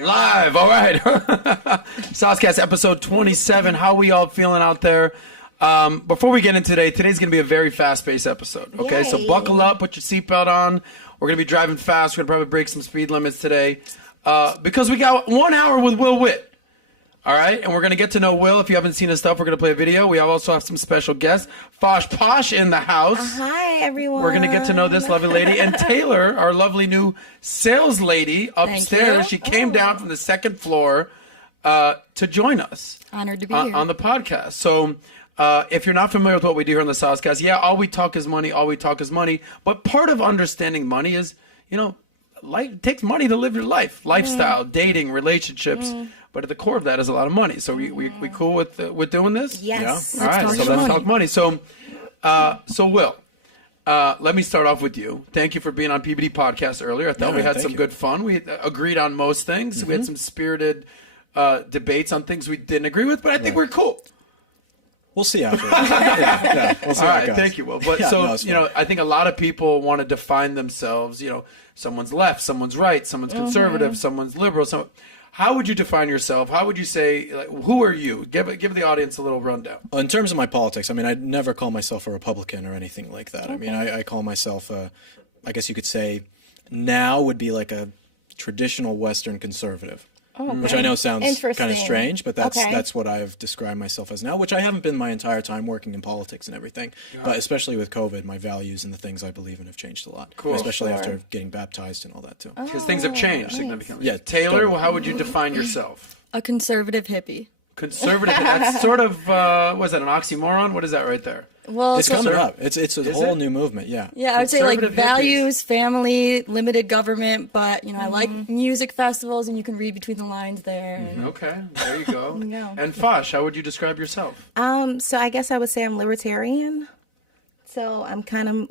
Live, all right. Soscast episode 27. How we all feeling out there? Before we get into today's going to be a very fast-paced episode. Okay, so buckle up, put your seatbelt on. We're going to be driving fast. We're going to probably break some speed limits today because we got 1 hour with Will Witt. All right, and we're going to get to know Will. If you haven't seen his stuff, we're going to play a video. We also have some special guests. Fosh Posh in the house. Hi, everyone. We're going to get to know this lovely lady. And Taylor, our lovely new sales lady upstairs. She came down from the second floor to join us. Honored to be here. On the podcast. So if you're not familiar with what we do here on the Soscast, all we talk is money. All we talk is money. But part of understanding money is, life, it takes money to live your life. Lifestyle, dating, relationships. But at the core of that is a lot of money. So we cool with doing this? Yes. Yeah? All right, so let's talk money. So Will, let me start off with you. Thank you for being on PBD Podcast earlier. I thought we had some good fun. We agreed on most things. Mm-hmm. We had some spirited debates on things we didn't agree with, but I think we're cool. We'll see after. We'll see. All right, thank you, Will. But I think a lot of people want to define themselves. Someone's left, someone's right, someone's conservative, someone's liberal. How would you define yourself? How would you say, who are you? Give the audience a little rundown. In terms of my politics, I'd never call myself a Republican or anything like that. Okay. I call myself, I guess you could say, now would be like a traditional Western conservative. Which I know sounds kind of strange, but that's what I've described myself as now, which I haven't been my entire time working in politics and everything. Yeah. But especially with COVID, my values and the things I believe in have changed a lot. Cool. Especially after getting baptized and all that, too. Because things have changed significantly. Yeah, Taylor, how would you define yourself? A conservative hippie. Conservative, that's sort of, what is that, an oxymoron? What is that right there? Well, it's coming up. It's a whole new movement, yeah. Yeah, I would say values, family, limited government, but, I like music festivals, and you can read between the lines there. Okay, there you go. And Fosh, how would you describe yourself? So I guess I would say I'm libertarian. So I'm kind of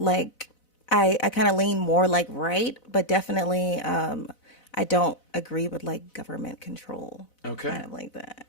I kind of lean more right, but definitely I don't agree with government control. Okay. Kind of like that.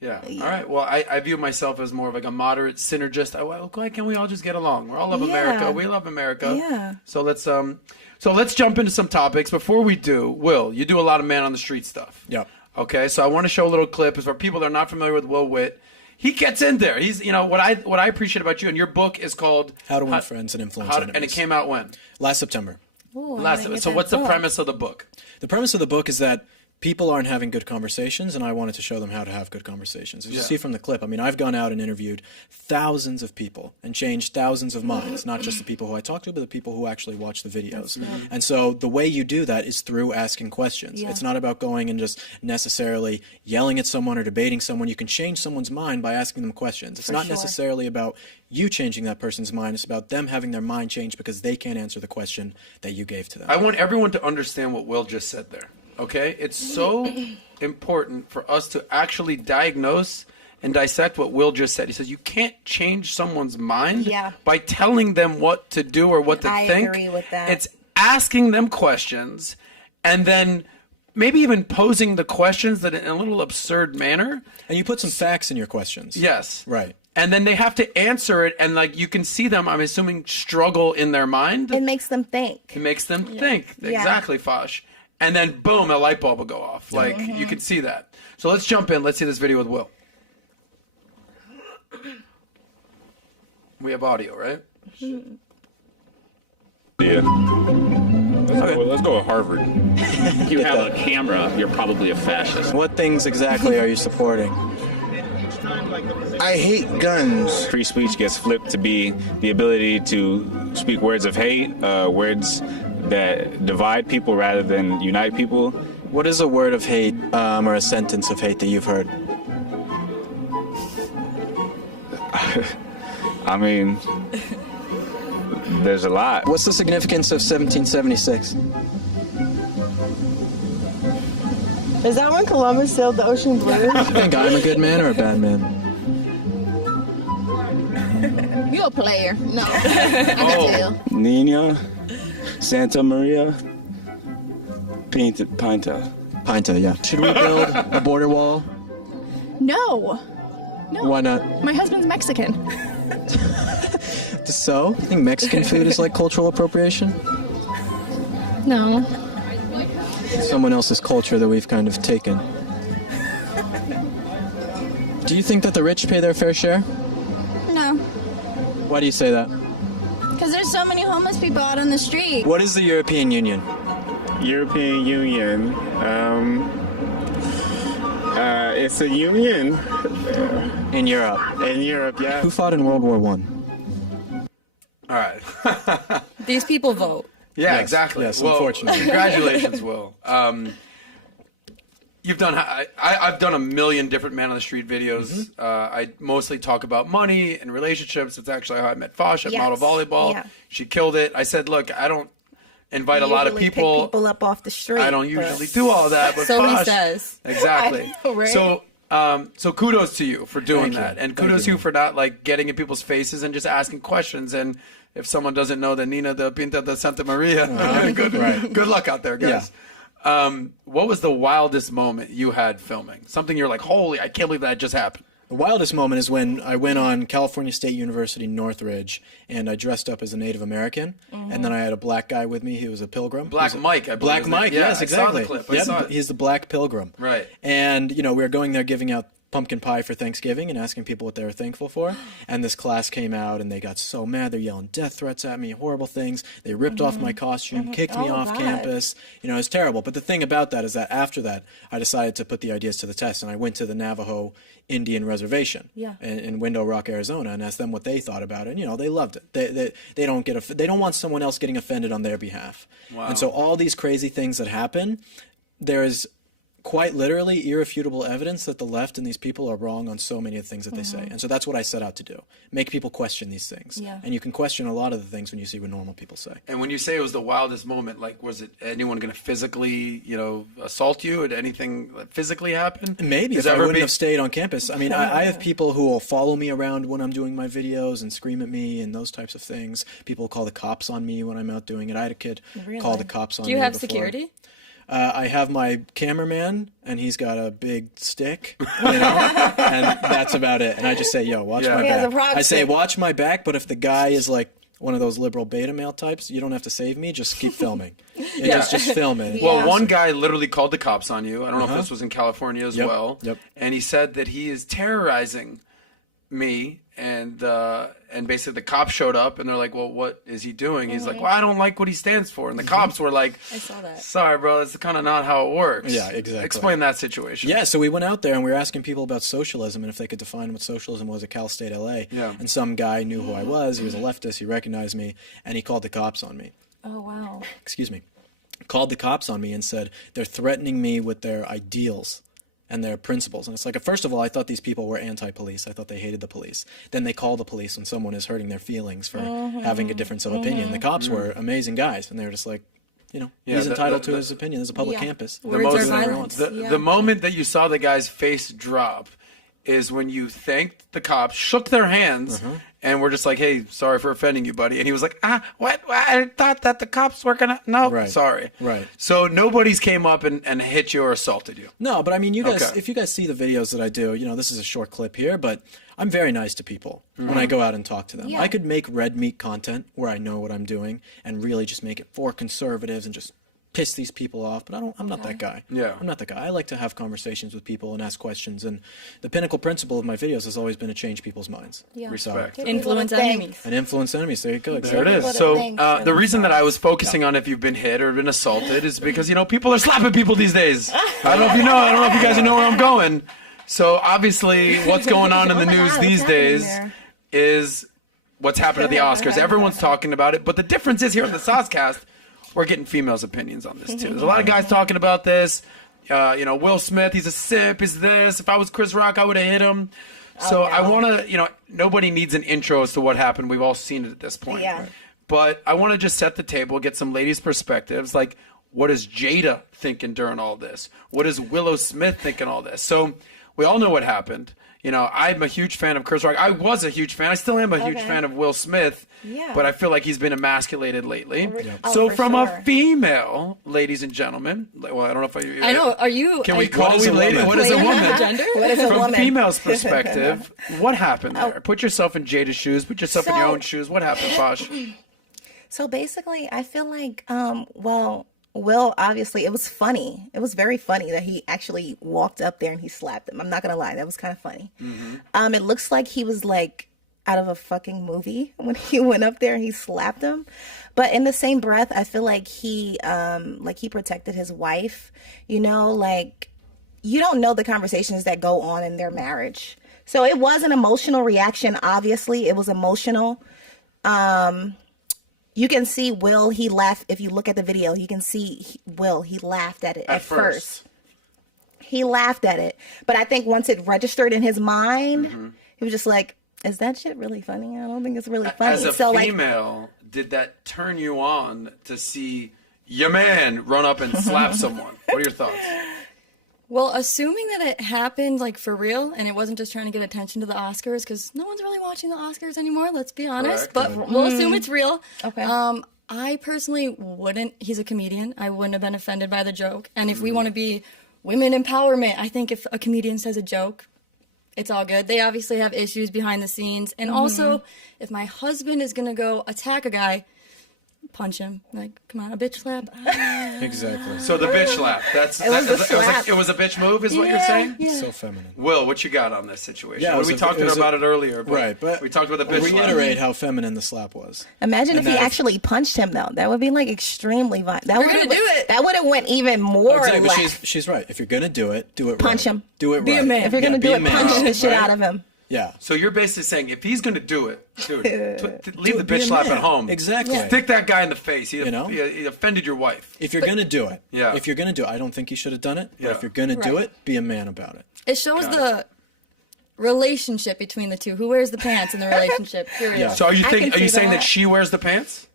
Yeah. All right. Well, I view myself as more of a moderate synergist. Why can't we all just get along? We all love America. We love America. Yeah. So let's jump into some topics. Before we do, Will, you do a lot of man on the street stuff. Yeah. Okay. So I want to show a little clip. It's for people that are not familiar with Will Witt. He gets in there. He's what I appreciate about you, and your book is called How to Win Friends and Influence Enemies. And it came out when? Last September. Ooh, So what's the premise of the book? The premise of the book is that people aren't having good conversations, and I wanted to show them how to have good conversations. As you see from the clip, I've gone out and interviewed thousands of people and changed thousands of minds, not just the people who I talk to, but the people who actually watch the videos. And so the way you do that is through asking questions. Yeah. It's not about going and just necessarily yelling at someone or debating someone. You can change someone's mind by asking them questions. It's not necessarily about you changing that person's mind. It's about them having their mind changed because they can't answer the question that you gave to them. I want everyone to understand what Will just said there. Okay, it's so important for us to actually diagnose and dissect what Will just said. He says you can't change someone's mind by telling them what to do or what to think. I agree with that. It's asking them questions and then maybe even posing the questions that in a little absurd manner. And you put some facts in your questions. Yes. Right. And then they have to answer it, and you can see them, I'm assuming, struggle in their mind. It makes them think. It makes them think. Exactly, Fosh. And then, boom, a light bulb will go off. You can see that. So let's jump in. Let's see this video with Will. We have audio, right? Yeah. Let's go with Harvard. If you have a camera, you're probably a fascist. What things exactly are you supporting? I hate guns. Free speech gets flipped to be the ability to speak words of hate, words that divide people rather than unite people. What is a word of hate or a sentence of hate that you've heard? There's a lot. What's the significance of 1776? Is that when Columbus sailed the ocean blue? You think I'm a good man or a bad man? You're a player. No, I can tell. Nina, Santa Maria, Pinta. Pinta, yeah. Should we build a border wall? No. Why not? My husband's Mexican. So? You think Mexican food is like cultural appropriation? No. someone else's culture that we've kind of taken. Do you think that the rich pay their fair share? No, Why do you say that? because there's so many homeless people out on the street. What is the European Union? European Union. It's a union In Europe. in Europe, yeah. Who fought in World War One? All right. These people vote. Yeah, Yes, exactly. yes, Well, unfortunately. Congratulations, Will. You've done. I've done a million different man on the street videos. I mostly talk about money and relationships. It's actually how I met Fosh at Yes. Model Volleyball. Yeah. She killed it. I said, look, I don't invite a lot of Usually people. pick people up off the street. I don't usually do all that, but So he Fosh, says. exactly. I know, right? So kudos to you for doing Thank you. that, and Thank kudos you. to you for not like getting in people's faces and just asking questions. And if someone doesn't know that Nina de Pinta de Santa Maria, good luck out there, guys. What was the wildest moment you had filming? Something you're like, holy, I can't believe that just happened. The wildest moment is when I went on California State University Northridge and I dressed up as a Native American, and then I had a black guy with me. He was a pilgrim. Black Mike, I believe. Black his Mike, name. Yeah, yes, I saw the exactly. clip. I Yep, saw it. he's the Black Pilgrim. Right. And, we were going there giving out pumpkin pie for Thanksgiving and asking people what they were thankful for. And this class came out and they got so mad. They're yelling death threats at me, horrible things. They ripped off my costume, kicked me Oh, off God. campus. It was terrible. But the thing about that is that after that, I decided to put the ideas to the test. And I went to the Navajo Indian Reservation in Window Rock, Arizona, and asked them what they thought about it. They loved it. They don't they don't want someone else getting offended on their behalf. Wow. And so all these crazy things that happen, there's quite literally irrefutable evidence that the left and these people are wrong on so many of the things that they say. And so that's what I set out to do. Make people question these things. Yeah. And you can question a lot of the things when you see what normal people say. And when you say it was the wildest moment, like, was it anyone going to physically, assault you? Did anything physically happen? Maybe Has if I ever wouldn't be- have stayed on campus. I mean, I have people who will follow me around when I'm doing my videos and scream at me and those types of things. People call the cops on me when I'm out doing it. I had a kid call the cops on me. Do you have before. security? I have my cameraman, and he's got a big stick, and that's about it. And I just say, yo, watch my He has a back. prop I say, stick. watch my back, but if the guy is like one of those liberal beta male types, you don't have to save me, just keep filming. And just film it. Well, one guy literally called the cops on you. I don't know if this was in California as Yep, well. yep. And he said that he is terrorizing me, and basically the cops showed up, and they're like, well, what is he doing? He's like, well, I don't like what he stands for. And the cops were like, I saw that. sorry, bro, that's kind of not how it works. Yeah, exactly. Explain that situation. Yeah, so we went out there and we were asking people about socialism and if they could define what socialism was at Cal State LA. Yeah. And some guy knew who I was. He was a leftist. He recognized me, and he called the cops on me. Oh, wow. Excuse me. Called the cops on me and said they're threatening me with their ideals and their principles. And it's like, first of all, I thought these people were anti-police. I thought they hated the police. Then they call the police when someone is hurting their feelings for having a difference of opinion. The cops were amazing guys, and they were just like, he's entitled to his opinion. There's a public campus. Words most- are violence. The moment that you saw the guy's face drop is when you thanked the cops, shook their hands, and were just like, hey, sorry for offending you, buddy. And he was like, what? I thought that the cops were going to... No, Right. sorry. Right. So nobody's came up and hit you or assaulted you. No, but I mean, you guys, Okay. if you guys see the videos that I do, this is a short clip here, but I'm very nice to people when I go out and talk to them. I could make red meat content where I know what I'm doing and really just make it for conservatives and just piss these people off, but I'm not that guy. Yeah. I'm not that guy. I like to have conversations with people and ask questions, and the pinnacle principle of my videos has always been to change people's minds. Respect. Influence People to think. enemies. And influence enemies. There you go. There it Exactly. is. What a So thing for the reason that I was focusing on if you've been hit or been assaulted is because, people are slapping people these days. I don't know if you know. I don't know if you guys know where I'm going. So obviously what's going on in the Oh my news God, these what's happening days there? is what's happened at the Oscars. Everyone's talking about it. But the difference is here on the Soscast, we're getting females' opinions on this too. There's a lot of guys talking about this. Will Smith, he's a simp, he's this. If I was Chris Rock, I would have hit him. So I want to, nobody needs an intro as to what happened. We've all seen it at this point. Yeah. But I want to just set the table, get some ladies' perspectives. Like, what is Jada thinking during all this? What is Willow Smith thinking all this? So we all know what happened. I'm a huge fan of Chris Rock. I was a huge fan. I still am a huge fan of Will Smith. Yeah. But I feel like he's been emasculated lately. Oh, So for from sure. a female, ladies and gentlemen, well, I don't know if I know. Are you... Can we are- call is we a lady? woman? What is a Wait, woman? Gender? What is a From woman? female's perspective, what happened there? Put yourself in Jada's shoes. Put yourself in your So- own shoes. What happened, Posh? So basically, I feel like, Will, obviously, it was funny. It was very funny that he actually walked up there and he slapped him. I'm not gonna lie, that was kind of funny. It looks like he was like out of a fucking movie when he went up there and he slapped him. But in the same breath, I feel like he protected his wife. You know, like, you don't know the conversations that go on in their marriage. So it was an emotional reaction. Obviously, it was emotional. You can see Will, he laughed. If you look at the video, you can see Will, he laughed at it at first. He laughed at it. But I think once it registered in his mind, he was just like, is that shit really funny? I don't think it's really funny. As a female, did that turn you on to see your man run up and slap someone? What are your thoughts? Well, assuming that it happened like for real and it wasn't just trying to get attention to the Oscars, because no one's really watching the Oscars anymore, let's be honest, but we'll assume it's real. Okay. I personally wouldn't, he's a comedian, I wouldn't have been offended by the joke. And if we want to be women empowerment, I think if a comedian says a joke, it's all good. They obviously have issues behind the scenes. And also, if my husband is going to go attack a guy, punch him. Like, come on, a bitch slap. Exactly. So the bitch slap. It was a bitch move, is what you're saying? Yeah. So feminine. Will, what you got on this situation? Yeah, we talked about it earlier. But we talked about the bitch slap. Reiterate how feminine the slap was. Imagine if he actually punched him, though. That would be like extremely violent. That would gonna do it. That would have went even more Exactly, but left. she's right. If you're gonna do it Punch right. him. Do it Be a right. man. If you're gonna do be a it, man. punch the shit Right. out of him. Yeah. So you're basically saying if he's going to do it, dude, leave the Be a bitch slap man. at home. Exactly. Stick that guy in the face. He You offended your wife. If you're gonna do it, Yeah. If you're gonna do it, I don't think you should have done it. But Yeah. if you're gonna do Right. it, be a man about it. It shows the relationship between the two. Who wears the pants in the relationship, period. Yeah. So are you I can see saying that that. she wears the pants?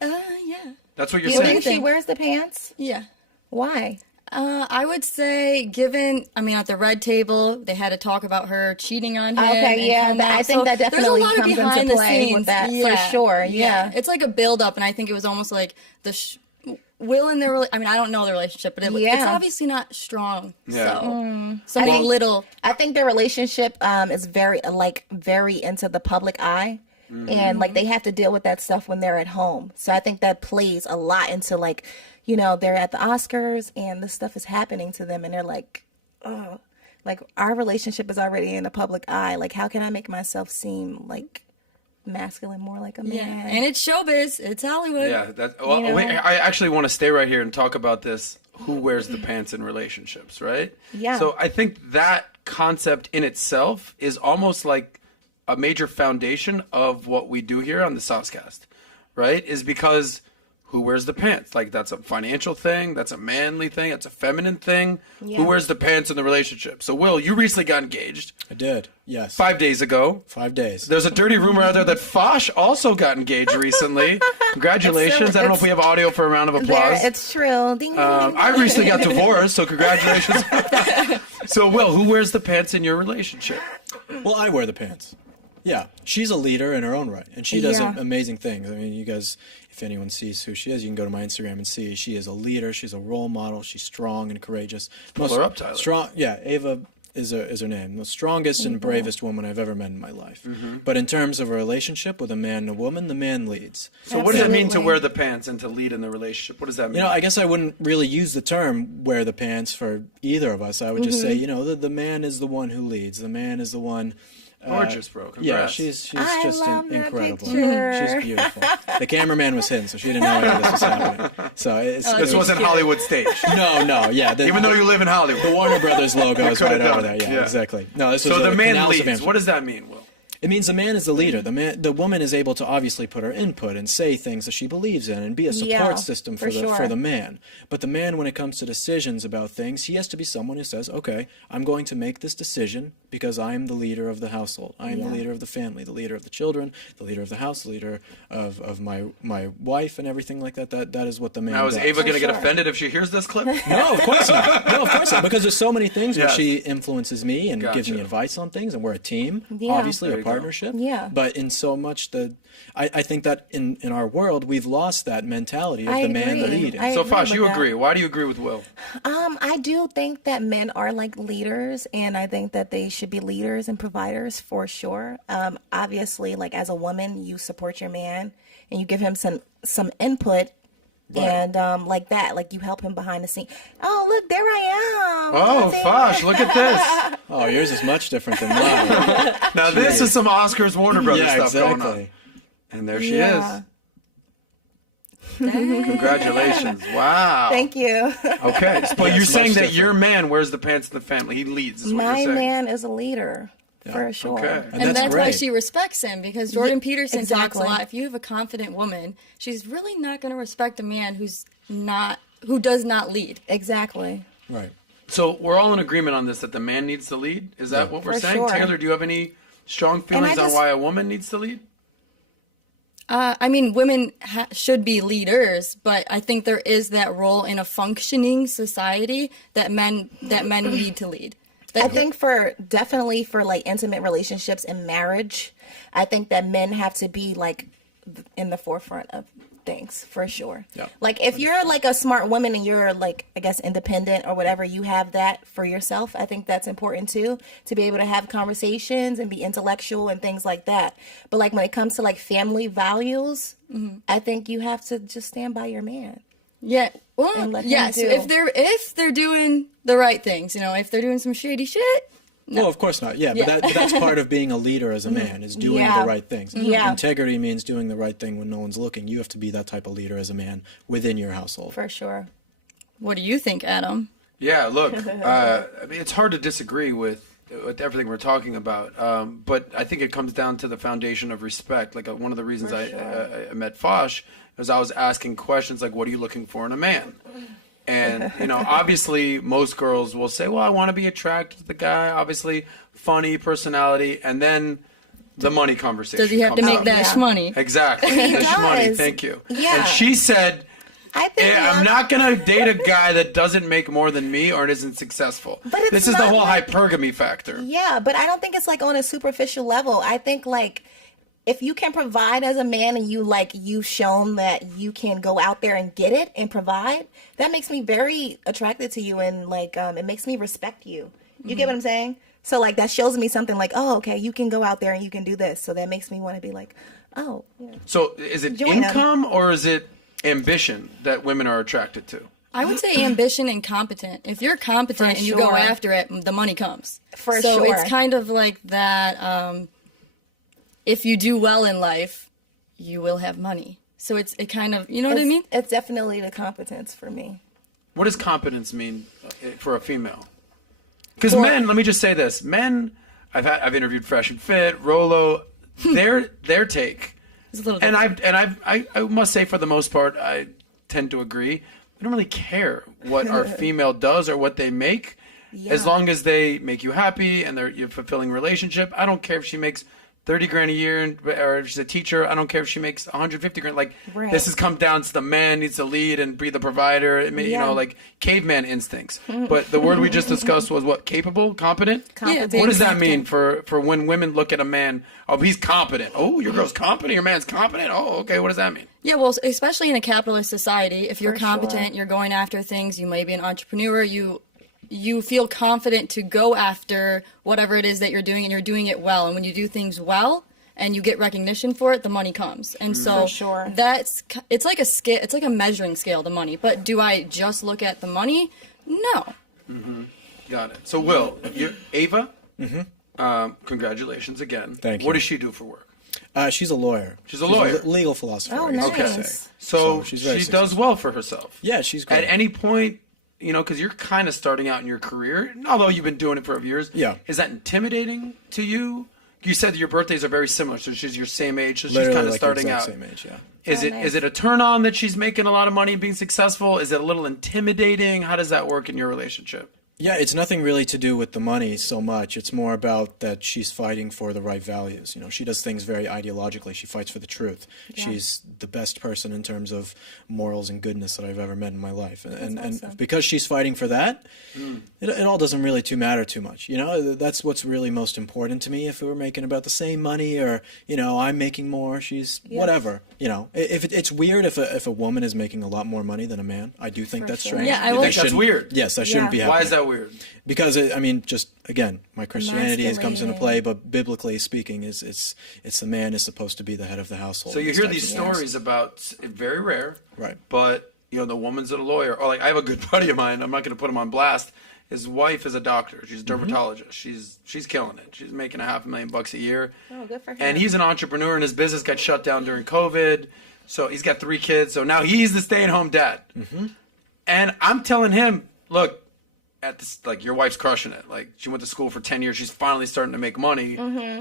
Yeah. That's what you're You saying. think she wears the pants? Yeah. Why? I would say, at the red table, they had to talk about her cheating on him. Okay, yeah, and I think that definitely there's a lot comes of behind into the play with scenes. that, for sure, yeah. It's like a build-up, and I think it was almost like Will and their I don't know the relationship, but it's Yeah. obviously not strong. Yeah. So, something little. I think their relationship is very into the public eye. And like they have to deal with that stuff when they're at home. So I think that plays a lot into they're at the Oscars and this stuff is happening to them and they're like, oh, like our relationship is already in the public eye. Like how can I make myself seem like masculine, more like a man? Yeah, and it's showbiz. It's Hollywood. Yeah. Wait, I actually want to stay right here and talk about this. Who wears the pants in relationships, right? Yeah. So I think that concept in itself is almost like a major foundation of what we do here on the Soscast, right? Is because who wears the pants? Like that's a financial thing, that's a manly thing, that's a feminine thing. Yeah. Who wears the pants in the relationship? So Will, you recently got engaged I did. Yes. 5 days ago. 5 days. There's a dirty rumor out there that Fosh also got engaged recently. Congratulations. I don't know if we have audio for a round of applause. It's true. Ding, ding, ding, I recently got divorced, so congratulations. So Will, who wears the pants in your relationship? Well, I wear the pants. Yeah, she's a leader in her own right, and she does Yeah. amazing things. I mean, you guys, if anyone sees who she is, you can go to my Instagram and see she is a leader. She's a role model. She's strong and courageous. Pull her up, Tyler. Strong. Yeah, Ava is her name. The strongest and bravest woman I've ever met in my life. Mm-hmm. But in terms of a relationship with a man and a woman, the man leads. So what does that mean to Absolutely. wear the pants and to lead in the relationship? What does that mean? You know, I guess I wouldn't really use the term wear the pants for either of us. I would just say, the man is the one who leads. The man is the one. Gorgeous, bro. Congrats. Yeah, she's I just love that incredible. picture. She's beautiful. The cameraman was hidden, so she didn't know any of this was happening. So This wasn't Hollywood stage. no, yeah. Even though you live in Hollywood. the Warner Brothers logo is could've right over done there. it, Yeah, yeah. exactly. No, this was So the the man Canals of leads. Amsterdam. What does that mean, Will? It means the man is the leader. The woman is able to obviously put her input and say things that she believes in and be a support Yeah, system for for sure. the man. But the man, when it comes to decisions about things, he has to be someone who says, "Okay, I'm going to make this decision because I am the leader of the household. I am the leader of the family, the leader of the children, the leader of the house, the leader of my wife, and everything like that. That is what the man Now, is does." Ava going to get sure. offended if she hears this clip? No, of course not. No, of course not. Because there's so many things where Yes. she influences me and gives me Gotcha. advice on things, and we're a team, Yeah. obviously There a you go. partnership. Yeah. But in so much I think that in our world we've lost that mentality of I the man agree. leading. I So agree Fosh, with you that. agree. Why do you agree with Will? I do think that men are like leaders, and I think that they should be leaders and providers for sure. Obviously, like as a woman, you support your man and you give him some input And like that, like you help him behind the scene. Oh, look, there I am. Oh, Fosh, look at this. Oh, yours is much different than mine. Now this is some Oscars Warner Brothers Yeah, stuff going on. exactly. And there she is. Congratulations. Wow. Thank you. Okay. But you're it's saying much that different. your man wears the pants in the family. He leads, is what My you're saying. man is a leader, for sure. Okay. And that's why great. she respects him, because Jordan Peterson talks exactly. a lot. If you have a confident woman, she's really not going to respect a man who does not lead. Exactly. Right. So we're all in agreement on this, that the man needs to lead? Is that what we're For saying? sure. Taylor, do you have any strong feelings on why a woman needs to lead? I mean, women should be leaders, but I think there is that role in a functioning society that men need to lead. I think definitely for like intimate relationships and marriage, I think that men have to be like in the forefront of things, for sure. Yeah. Like if you're like a smart woman and you're like, I guess, independent or whatever, you have that for yourself. I think that's important too, to be able to have conversations and be intellectual and things like that. But like when it comes to like family values, I think you have to just stand by your man. Yeah. Well, And let him yes. do. If they're doing the right things, if they're doing some shady shit. No, of course not. Yeah, Yeah. but that's part of being a leader as a man, is doing Yeah. the right things. Yeah. Integrity means doing the right thing when no one's looking. You have to be that type of leader as a man within your household. For sure. What do you think, Adam? Yeah, look, I mean, it's hard to disagree with everything we're talking about, but I think it comes down to the foundation of respect. Like one of the reasons I met Fosh was I was asking questions like, what are you looking for in a man? And, obviously most girls will say, well, I want to be attracted to the guy, obviously funny personality, and then the money conversation. Does he have to comes make up. that money? Exactly. He The money. does. Thank you. Yeah. And she said, I think I'm not going to date a guy that doesn't make more than me or isn't successful. But it's This is the not whole like- hypergamy factor. Yeah, but I don't think it's like on a superficial level. I think like if you can provide as a man and you've shown that you can go out there and get it and provide, that makes me very attracted to you, and like it makes me respect you. You get what I'm saying? So like that shows me something like, oh, okay, you can go out there and you can do this. So that makes me want to be like, oh, yeah. So is it Join 'em. income or is it ambition that women are attracted to? I would say ambition and competent. If you're competent For and you go sure. after it, the money comes. For so sure. it's kind of like that. If you do well in life, you will have money. So it kind of, you know what I mean? It's definitely the competence for me. What does competence mean for a female? Because men, let me just say this: men, I've interviewed Fresh and Fit, Rolo, their take, It's a little and different. I must say for the most part I tend to agree. We don't really care what our female does or what they make, as long as they make you happy and you're fulfilling relationship. I don't care if she makes $30,000 a year, or if she's a teacher. I don't care if she makes $150,000. Like Right. this has come down to the man needs to lead and be the provider. I mean, like caveman instincts. But the word we just discussed was what? Capable, competent. Competent. What does that mean for when women look at a man? Oh, he's competent. Oh, your girl's competent. Your man's competent. Oh, okay. What does that mean? Yeah, well, especially in a capitalist society, if you're For competent, sure. you're going after things, you may be an entrepreneur, you feel confident to go after whatever it is that you're doing, and you're doing it well. And when you do things well and you get recognition for it, the money comes. And so For sure. it's like a scale, it's like a measuring scale, the money. But do I just look at the money? No. Got it. So, Will, Ava, congratulations again. Thank you. What does she do for work? She's a lawyer. She's a lawyer. Legal philosopher. Oh, I guess you could nice. say. So she's she very does successful. well for herself. Yeah, she's great. At any point, because you're kind of starting out in your career, although you've been doing it for years. Yeah. Is that intimidating to you? You said that your birthdays are very similar, so she's your same age, so she's Literally kind of like starting exact out. Same age, yeah. Is it a turn on that she's making a lot of money and being successful? Is it a little intimidating? How does that work in your relationship? Yeah, it's nothing really to do with the money so much. It's more about that she's fighting for the right values. She does things very ideologically. She fights for the truth. Yeah. She's the best person in terms of morals and goodness that I've ever met in my life. And because she's fighting for that, it all doesn't really matter too much. That's what's really most important to me. If we were making about the same money, or I'm making more, she's whatever. If it's weird if a woman is making a lot more money than a man. I do think that's strange. Yeah, I You will- think that's weird? Yes, that shouldn't be happening. Why is that weird? Because just again, my Christianity comes into play, but biblically speaking, it's the man is supposed to be the head of the household. So you these hear types these of things. stories about, very rare, Right. but the woman's a lawyer. Or like, I have a good buddy of mine. I'm not going to put him on blast. His wife is a doctor. She's a dermatologist. She's killing it. She's making $500,000 a year. Oh, good for him. And he's an entrepreneur, and his business got shut down during COVID. So he's got 3 kids. So now he's the stay-at-home dad. And I'm telling him, look, at this, like, your wife's crushing it. Like, she went to school for 10 years. She's finally starting to make money.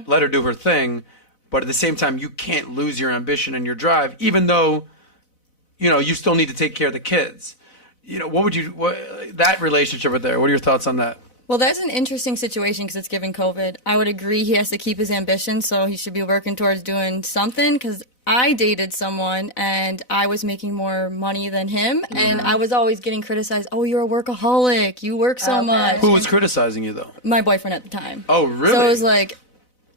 Let her do her thing. But at the same time, you can't lose your ambition and your drive, even though, you still need to take care of the kids. That relationship right there, what are your thoughts on that? Well, that's an interesting situation because it's given COVID. I would agree he has to keep his ambition, so he should be working towards doing something, because I dated someone and I was making more money than him, and I was always getting criticized. Oh, you're a workaholic. You work so much. Who was criticizing you, though? My boyfriend at the time. Oh, really? So I was like,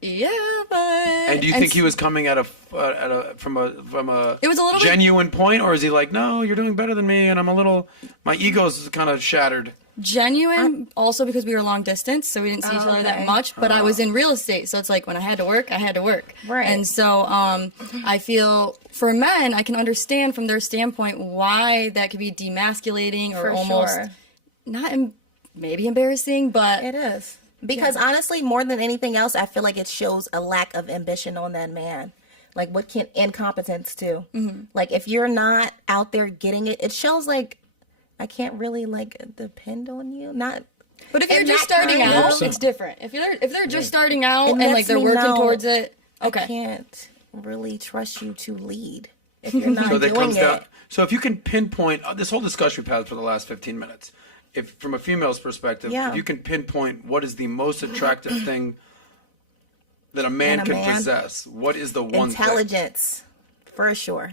yeah, but... And do you think he was coming from a it was a little genuine point, or is he like, no, you're doing better than me, and my ego's kind of shattered? Genuine, also because we were long distance, so we didn't see each other that much, but I was in real estate, so it's like when I had to work, I had to work. Right. And so I feel for men, I can understand from their standpoint why that could be demasculating or For almost sure. not maybe embarrassing, but It is. Because honestly, more than anything else, I feel like it shows a lack of ambition on that man. Like, what can incompetence do? Like, if you're not out there getting it, it shows like, I can't really like depend on you. Not. But if you're in just that starting kind out, of- it's different. If they're just starting out It and like lets they're me working know towards it, okay. I can't really trust you to lead if you're not doing it. So if you can pinpoint this whole discussion we've had for the last 15 minutes, if from a female's perspective, Yeah. if you can pinpoint what is the most attractive thing that a man can possess, what is the one thing? Intelligence, for sure.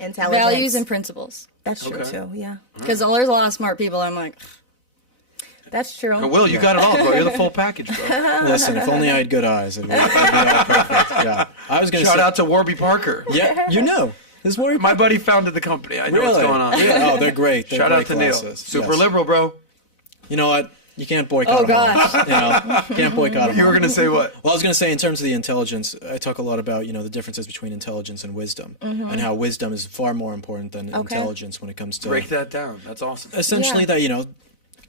Intelligence. Values and principles. That's true Okay. too. Yeah, Because there's a lot of smart people. I'm like, that's true. And Will, you got it all, bro. You're the full package, bro. Listen, if only I had good eyes, it would be perfect. Yeah, I was going to Shout say, out to Warby Parker. Yeah, this Warby. My buddy founded the company. I know Really? what's going on. Yeah. Oh, they're great. They're Shout great out to Neil. glasses. Super Yes. liberal, bro. You know what? You can't boycott them gosh. all. You can't boycott them You all. were going to say what? Well, I was going to say, in terms of the intelligence, I talk a lot about, the differences between intelligence and wisdom, and how wisdom is far more important than intelligence when it comes to... Break that down. That's awesome. Essentially that,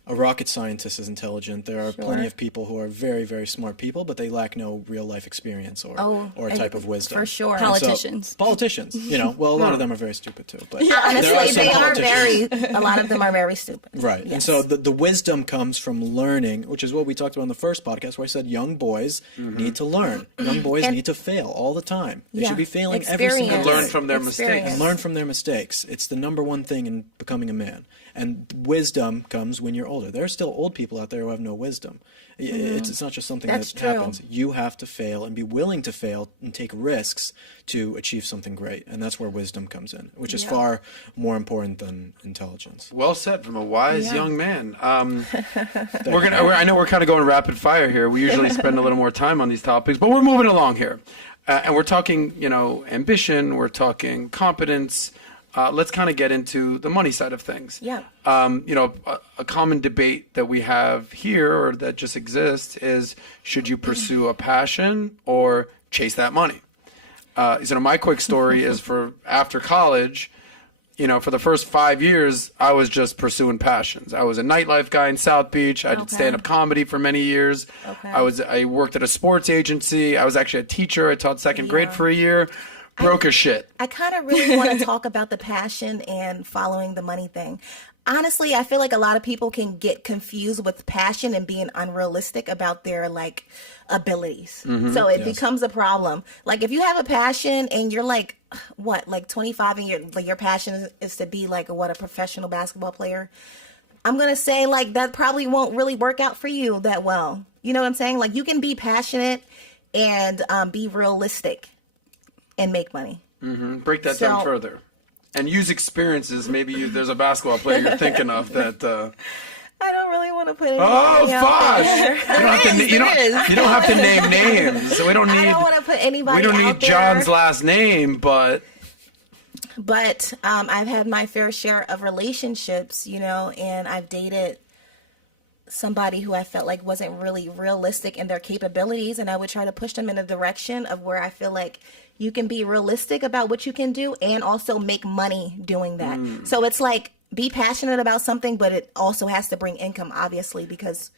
a rocket scientist is intelligent. There are plenty of people who are very, very smart people, but they lack no real life experience or a type of wisdom. For sure. Politicians. Politicians, well, a lot of them are very stupid too. But Honestly, some they are politicians. a lot of them are very stupid. Right. Yes. And so the wisdom comes from learning, which is what we talked about in the first podcast, where I said young boys need to learn. Young boys need to fail all the time. They should be failing every single Experience. day. Learn from their mistakes. And learn from their mistakes. It's the number one thing in becoming a man. And wisdom comes when you're older. There are still old people out there who have no wisdom. It's not just something That's that true. happens. You have to fail and be willing to fail and take risks to achieve something great. And that's where wisdom comes in, which is far more important than intelligence. Well said from a wise young man. I know we're kind of going rapid fire here. We usually spend a little more time on these topics, but we're moving along here. And we're talking, ambition. We're talking competence. Let's kind of get into the money side of things. Yeah. A common debate that we have here, or that just exists, is should you pursue a passion or chase that money? My quick story is for after college, for the first 5 years, I was just pursuing passions. I was a nightlife guy in South Beach. I did stand-up comedy for many years. Okay. I worked at a sports agency. I was actually a teacher. I taught second grade for a year. Broke as shit. I kind of really want to talk about the passion and following the money thing. Honestly, I feel like a lot of people can get confused with passion and being unrealistic about their abilities. So it becomes a problem. Like if you have a passion and you're 25 and your passion is to be a professional basketball player, I'm going to say that probably won't really work out for you that well. You know what I'm saying? You can be passionate and be realistic and make money. Break that down further. And use experiences. Maybe there's a basketball player you're thinking of that... I don't really want to put anything Oh, out there. you don't have to name names. So we don't need... I don't want to put anybody We don't out need there. John's last name, but... But I've had my fair share of relationships, and I've dated somebody who I felt like wasn't really realistic in their capabilities, and I would try to push them in a direction of where I feel like you can be realistic about what you can do and also make money doing that. So it's like, be passionate about something, but it also has to bring income, obviously, because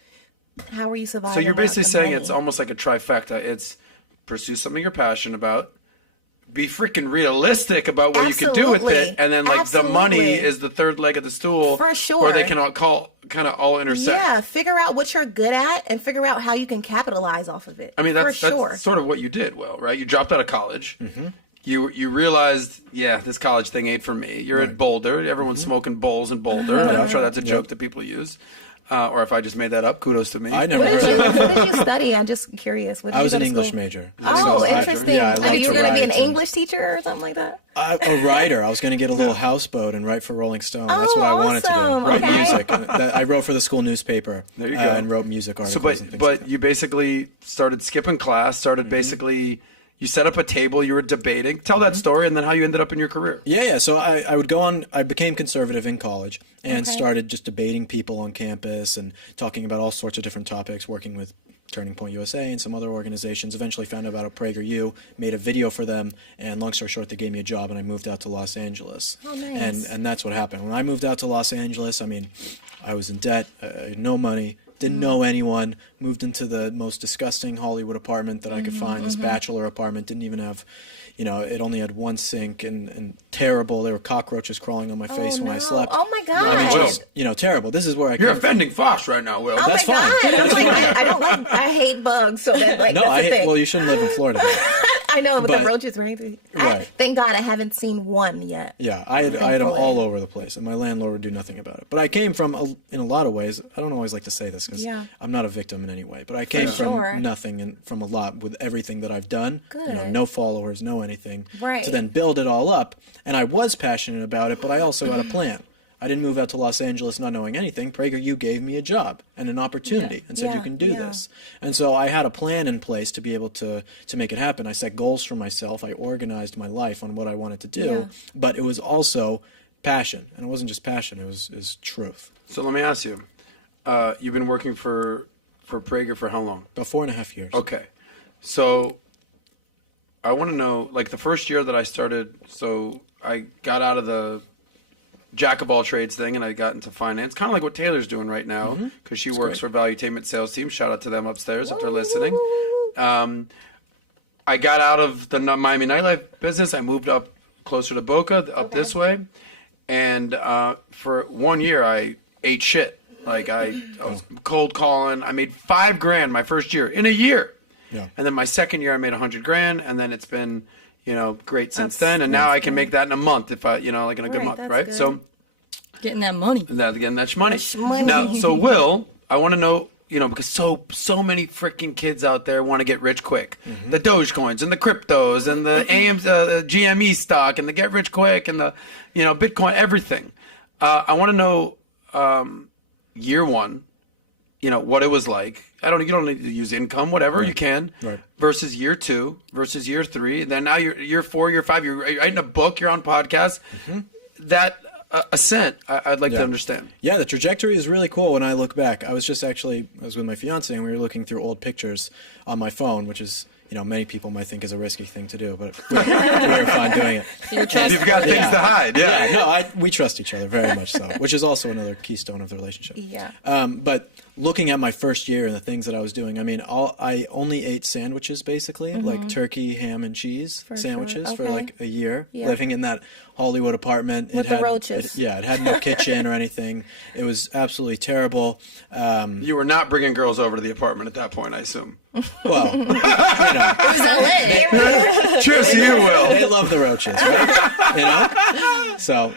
how are you surviving? So you're basically saying money? it's almost like a trifecta. It's pursue something you're passionate about, be freaking realistic about what you can do with it, and then like the money is the third leg of the stool, for sure, where they can all intersect. Yeah, figure out what you're good at and figure out how you can capitalize off of it. I mean, that's sort of what you did, Will, right? You dropped out of college. You realized, this college thing ain't for me. You're at Boulder. Everyone's smoking bowls in Boulder. I'm sure that's a joke that people use. Or if I just made that up, kudos to me. I never What did you study? I'm just curious. I was an English major. Oh, So interesting. I Are you to going to be an write and- English teacher or something like that? A writer. I was going to get a little houseboat and write for Rolling Stone. That's what I wanted to do. awesome. Write Okay. music. I wrote for the school newspaper. There you go. And wrote music articles. and things like that. You basically started skipping class, basically, you set up a table, you were debating. Tell that story, and then how you ended up in your career. Yeah. So I would go on. I became conservative in college and started just debating people on campus and talking about all sorts of different topics. Working with Turning Point USA and some other organizations. Eventually found out about PragerU, made a video for them, and long story short, they gave me a job, and I moved out to Los Angeles. Oh, nice. And that's what happened when I moved out to Los Angeles. I mean, I was in debt, no money. Didn't know anyone, moved into the most disgusting Hollywood apartment that I could find, this bachelor apartment, didn't even have, it only had one sink and terrible. There were cockroaches crawling on my face when I slept. Oh my God. I mean, just, terrible. This is where I You're came offending Fox right now, Will. Oh That's my fine. God. That's I'm like, fine. I don't like, I hate bugs, so that like No, that's the thing. well, you shouldn't live in Florida. I know, but but- the roaches were anything. Right. Thank God I haven't seen one yet. Yeah, I had them Thankfully. all over the place, and my landlord would do nothing about it. But I came from, in a lot of ways, I don't always like to say this because I'm not a victim in any way, but I came from nothing and from a lot with everything that I've done. Good. No followers, no anything. Right. To then build it all up, and I was passionate about it, but I also had a plan. I didn't move out to Los Angeles not knowing anything. PragerU gave me a job and an opportunity and said, you can do this. And so I had a plan in place to be able to make it happen. I set goals for myself. I organized my life on what I wanted to do. But it was also passion. And it wasn't just passion. It was truth. So let me ask you. You've been working for Prager for how long? About 4.5 years. Okay. So I want to know, like the first year that I started, so I got out of the jack of all trades thing and I got into finance, kind of like what Taylor's doing right now, because she works for Valuetainment sales team. Shout out to them upstairs if they're listening. I got out of the Miami nightlife business. I moved up closer to Boca, up this way. And for 1 year, I ate shit. Like I was cold calling. I made $5,000 my first year in a year. Yeah. And then my second year, I made $100,000, and then it's been, great since then. And now I can make that in a month if I, like in a good month, right? Good. So Getting that money. that's money. money. Now, so Will, I want to know, because so many freaking kids out there want to get rich quick. The Dogecoins and the cryptos and the GME stock and the get rich quick and the, Bitcoin, everything. I want to know year one, what it was like. You don't need to use income, whatever you can. Right. Versus year 2, versus year 3. And then now you're year 4, year 5. You're writing a book. You're on podcasts. That ascent, I'd like to understand. Yeah, the trajectory is really cool when I look back. I was with my fiance and we were looking through old pictures on my phone, which is, many people might think is a risky thing to do, but we were fine doing it. You've got things to hide. Yeah. No, we trust each other very much so, which is also another keystone of the relationship. Yeah. But looking at my first year and the things that I was doing, I mean, I only ate sandwiches basically, like turkey, ham, and cheese sandwiches for like a year, living in that Hollywood apartment. With the roaches. It had no kitchen or anything. It was absolutely terrible. You were not bringing girls over to the apartment at that point, I assume. Well, Cheers to you, Will. They love the roaches, right? So,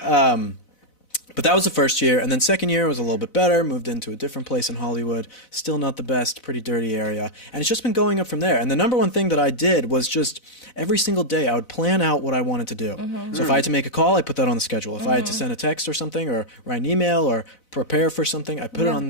but that was the first year, and then second year was a little bit better. Moved into a different place in Hollywood. Still not the best, pretty dirty area, and it's just been going up from there. And the number one thing that I did was just every single day I would plan out what I wanted to do. So if I had to make a call, I put that on the schedule. If I had to send a text or something, or write an email, or prepare for something, I put it on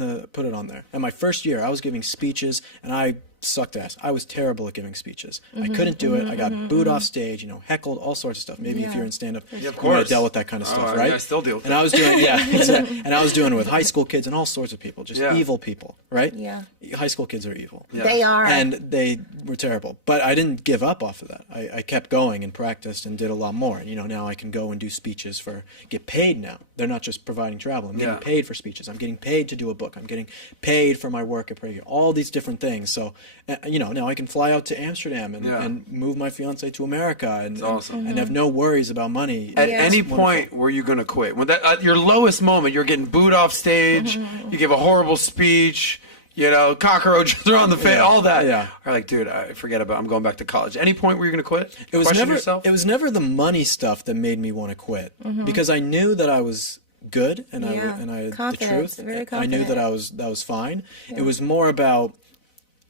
there. And my first year, I was giving speeches, and I sucked ass. I was terrible at giving speeches. I couldn't do it. I got booed off stage, heckled, all sorts of stuff. Maybe if you're in stand-up, of course. I dealt with that kind of stuff, right? I still deal with and I was doing, and I was doing it with high school kids and all sorts of people, just evil people, right? Yeah. High school kids are evil. Yeah. They are. And they were terrible. But I didn't give up off of that. I kept going and practiced and did a lot more. And, now I can go and do speeches get paid now. They're not just providing travel. I'm getting paid for speeches. I'm getting paid to do a book. I'm getting paid for my work at PragerU. All these different things. So, now I can fly out to Amsterdam and move my fiance to America and, awesome. and have no worries about money. At any point were you going to quit? When at your lowest moment, you're getting booed off stage, you give a horrible speech, cockroaches are on the face, all that. Yeah. Or like, dude, I'm going back to college. Any point where you're going to quit? It was Question never. yourself? It was never the money stuff that made me want to quit because I knew that I was good and I had the truth. Very I knew that I was fine. Yeah. It was more about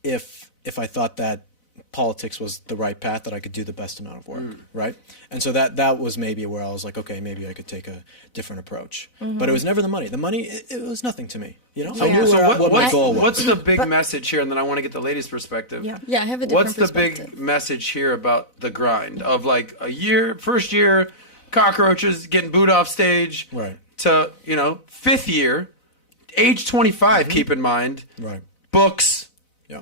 if I thought that politics was the right path, that I could do the best amount of work, right? And so that was maybe where I was like, okay, maybe I could take a different approach. But it was never the money. The money, it was nothing to me. I knew what my goal was. What's the big message here? And then I want to get the ladies' perspective. Yeah, I have a different What's the big message here about the grind of like first year, cockroaches getting booed off stage, right? To, fifth year, age 25, keep in mind, right? Books,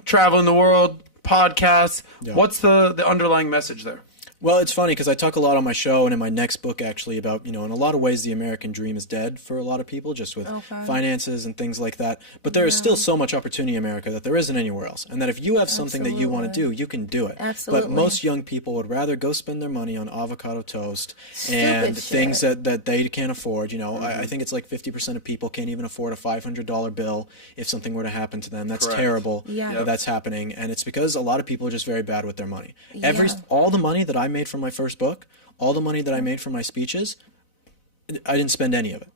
traveling the world, podcasts. Yeah. What's the underlying message there? Well, it's funny because I talk a lot on my show and in my next book actually about, in a lot of ways the American dream is dead for a lot of people just with finances and things like that. But there is still so much opportunity in America that there isn't anywhere else. And that if you have something that you want to do, you can do it. Absolutely. But most young people would rather go spend their money on avocado toast and things that they can't afford. I think it's like 50% of people can't even afford a $500 bill if something were to happen to them. That's terrible that that's happening. And it's because a lot of people are just very bad with their money. All the money that I made from my first book, all the money that I made from my speeches, I didn't spend any of it,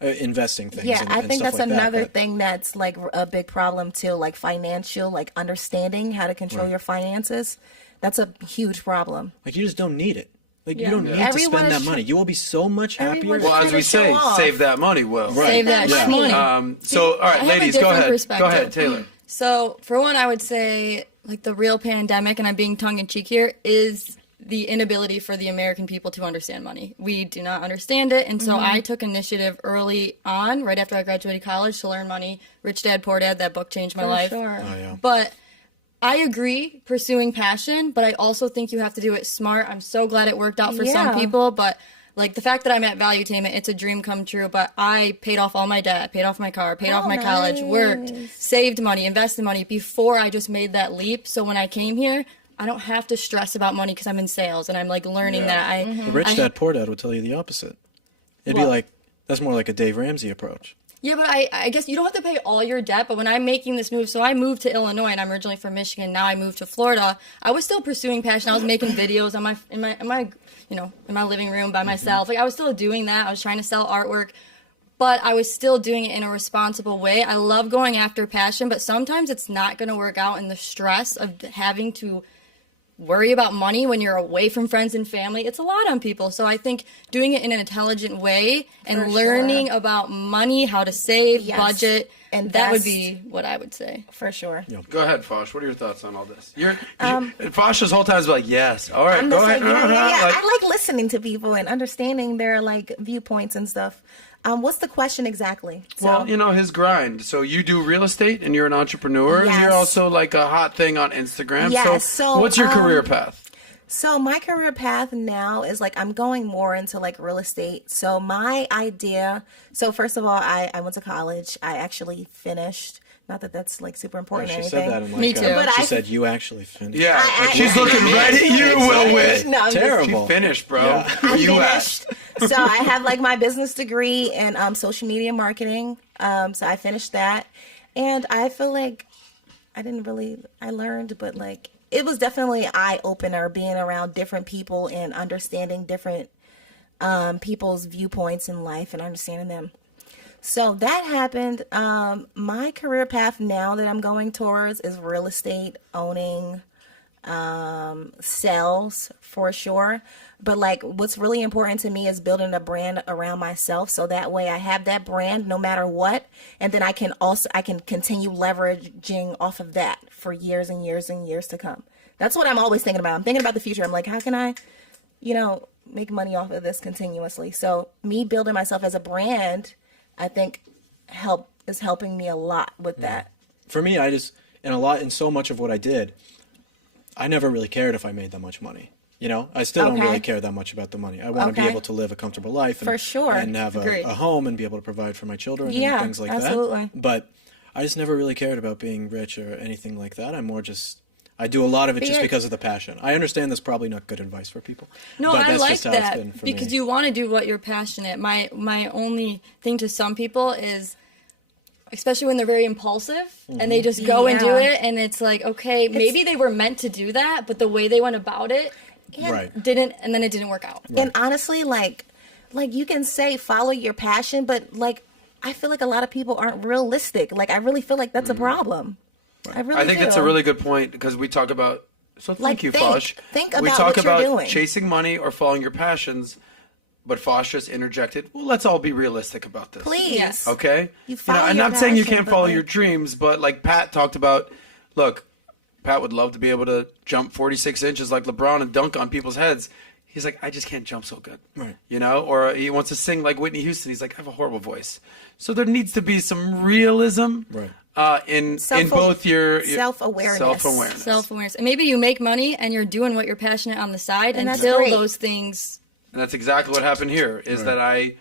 investing things. Yeah, and I think stuff that's like another thing that's like a big problem too, like financial, like understanding how to control your finances. That's a huge problem. Like you just don't need it. Like you don't need to spend that money. You will be so much happier. Well, as we say, save that money, Will. Right. Save that money. So, all right, ladies, go ahead. Go ahead, Taylor. So, for one, I would say like the real pandemic, and I'm being tongue-in-cheek here, is the inability for the American people to understand money. We do not understand it, and so I took initiative early on, right after I graduated college, to learn money. Rich Dad, Poor Dad, that book changed my life. Sure. Oh, yeah. But I agree pursuing passion, but I also think you have to do it smart. I'm so glad it worked out for some people, but like the fact that I'm at Valuetainment, it's a dream come true, but I paid off all my debt, paid off my car, paid off my college, worked, saved money, invested money before I just made that leap. So when I came here, I don't have to stress about money because I'm in sales and I'm like learning that. Rich Dad, Poor Dad would tell you the opposite. It'd be like, that's more like a Dave Ramsey approach. Yeah, but I guess you don't have to pay all your debt, but when I'm making this move, so I moved to Illinois and I'm originally from Michigan, now I moved to Florida, I was still pursuing passion. I was making videos on in my living room by myself. Like I was still doing that. I was trying to sell artwork, but I was still doing it in a responsible way. I love going after passion, but sometimes it's not going to work out in the stress of having to worry about money when you're away from friends and family. It's a lot on people. So I think doing it in an intelligent way and learning about money, how to save, budget, and that would be what I would say. For sure. Yeah. Go ahead, Fosh. What are your thoughts on all this? Fosh this whole time is like, yes. All right, go ahead. I like listening to people and understanding their like viewpoints and stuff. What's the question exactly? Well, his grind. So you do real estate and you're an entrepreneur. Yes. You're also like a hot thing on Instagram. Yes. So what's your career path? So my career path now is like I'm going more into like real estate. So my idea, first of all, I went to college. I actually finished. Not that that's like super important or anything. She said that in like, Me too. But she said you actually finished. Yeah, she's looking right at you, Will Witt. No, I'm terrible. She finished, bro. Yeah. Where you finished. So I have like my business degree in social media marketing. So I finished that, and I feel like I learned, but like it was definitely an eye opener being around different people and understanding different people's viewpoints in life and understanding them. So that happened. My career path now that I'm going towards is real estate, owning sales for sure. But like what's really important to me is building a brand around myself, so that way I have that brand no matter what, and then I can continue leveraging off of that for years and years and years to come. That's what I'm always thinking about. I'm thinking about the future. I'm like, how can I, make money off of this continuously? So me building myself as a brand, I think is helping me a lot with that. For me, in so much of what I did, I never really cared if I made that much money. I still don't really care that much about the money. I want to be able to live a comfortable life and, for sure. and have a home and be able to provide for my children and things like absolutely. that. But I just never really cared about being rich or anything like that. I'm more I do a lot of it just because of the passion. I understand that's probably not good advice for people. No, but I that's like just how that it's been for because me. you want to do what you're passionate. My only thing to some people is, especially when they're very impulsive and they just go and do it, and it's like, okay, maybe they were meant to do that, but the way they went about it didn't, and then it didn't work out. Right. And honestly, like you can say follow your passion, but like I feel like a lot of people aren't realistic. Like I really feel like that's a problem. Right. I think that's a really good point because we talk about. So thank you, Fosh. Think about we talk what you're about doing. Chasing money or following your passions. But Fosh just interjected, well, let's all be realistic about this. Please. Yes. Okay? I'm not saying you can't follow your dreams, but like Pat talked about, look, Pat would love to be able to jump 46 inches like LeBron and dunk on people's heads. He's like, I just can't jump so good. Right. Or he wants to sing like Whitney Houston. He's like, I have a horrible voice. So there needs to be some realism in both your self-awareness. Self-awareness. And maybe you make money and you're doing what you're passionate on the side until those things... And that's exactly what happened here, is that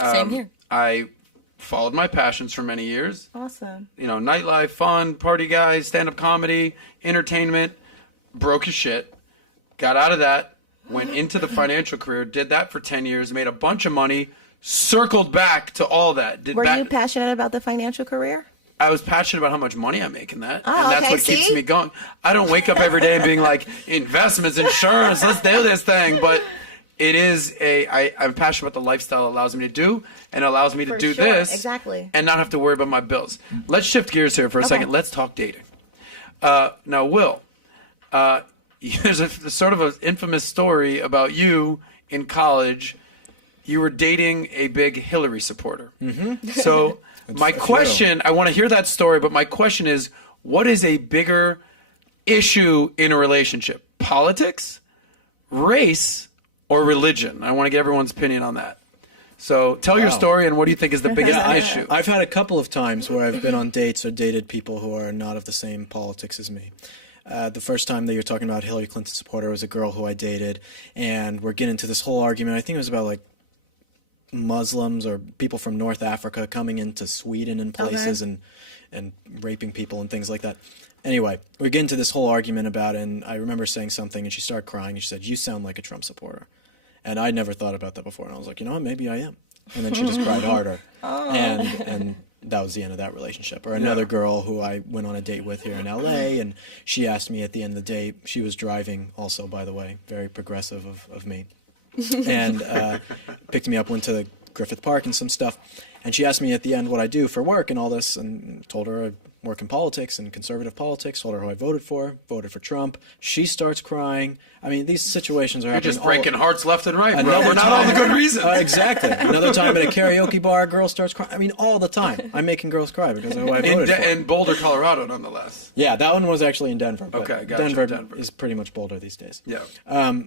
Same here. I followed my passions for many years. Awesome. Nightlife, fun, party guy, stand-up comedy, entertainment, broke as shit, got out of that, went into the financial career, did that for 10 years, made a bunch of money, circled back to all that. Were you passionate about the financial career? I was passionate about how much money I make in that. Oh, and that's what keeps me going. I don't wake up every day and being like, investments, insurance, let's do this thing. But it is I'm passionate about the lifestyle it allows me to do, and allows me to do this. Exactly. And not have to worry about my bills. Let's shift gears here for a second. Let's talk dating. Now, Will, there's a sort of an infamous story about you in college. You were dating a big Hillary supporter. Mm-hmm. So my question, I want to hear that story, but my question is, what is a bigger issue in a relationship? Politics, race, or religion? I want to get everyone's opinion on that. So tell your story, and what do you think is the biggest issue? I've had a couple of times where I've been on dates or dated people who are not of the same politics as me. The first time that you're talking about Hillary Clinton supporter was a girl who I dated, and we're getting into this whole argument. I think it was about like Muslims or people from North Africa coming into Sweden and places and raping people and things like that. Anyway, we get into this whole argument about it, and I remember saying something, and she started crying, and she said, "You sound like a Trump supporter." And I'd never thought about that before, and I was like, you know what, maybe I am. And then she just cried harder. And that was the end of that relationship. Or another girl who I went on a date with here in LA, and she asked me at the end of the date, she was driving also, by the way, very progressive of me, and picked me up, went to Griffith Park and some stuff, and she asked me at the end what I do for work and all this, and told her I work in politics and conservative politics, told her who I voted for Trump. She starts crying. I mean, these situations are You're happening. just breaking hearts left and right, bro. We're not all the good reasons. Exactly. Another time at a karaoke bar, a girl starts crying. I mean, all the time. I'm making girls cry because of who I voted for. In Boulder, Colorado, nonetheless. Yeah, that one was actually in Denver. Okay, gotcha. Denver is pretty much Boulder these days. Yeah.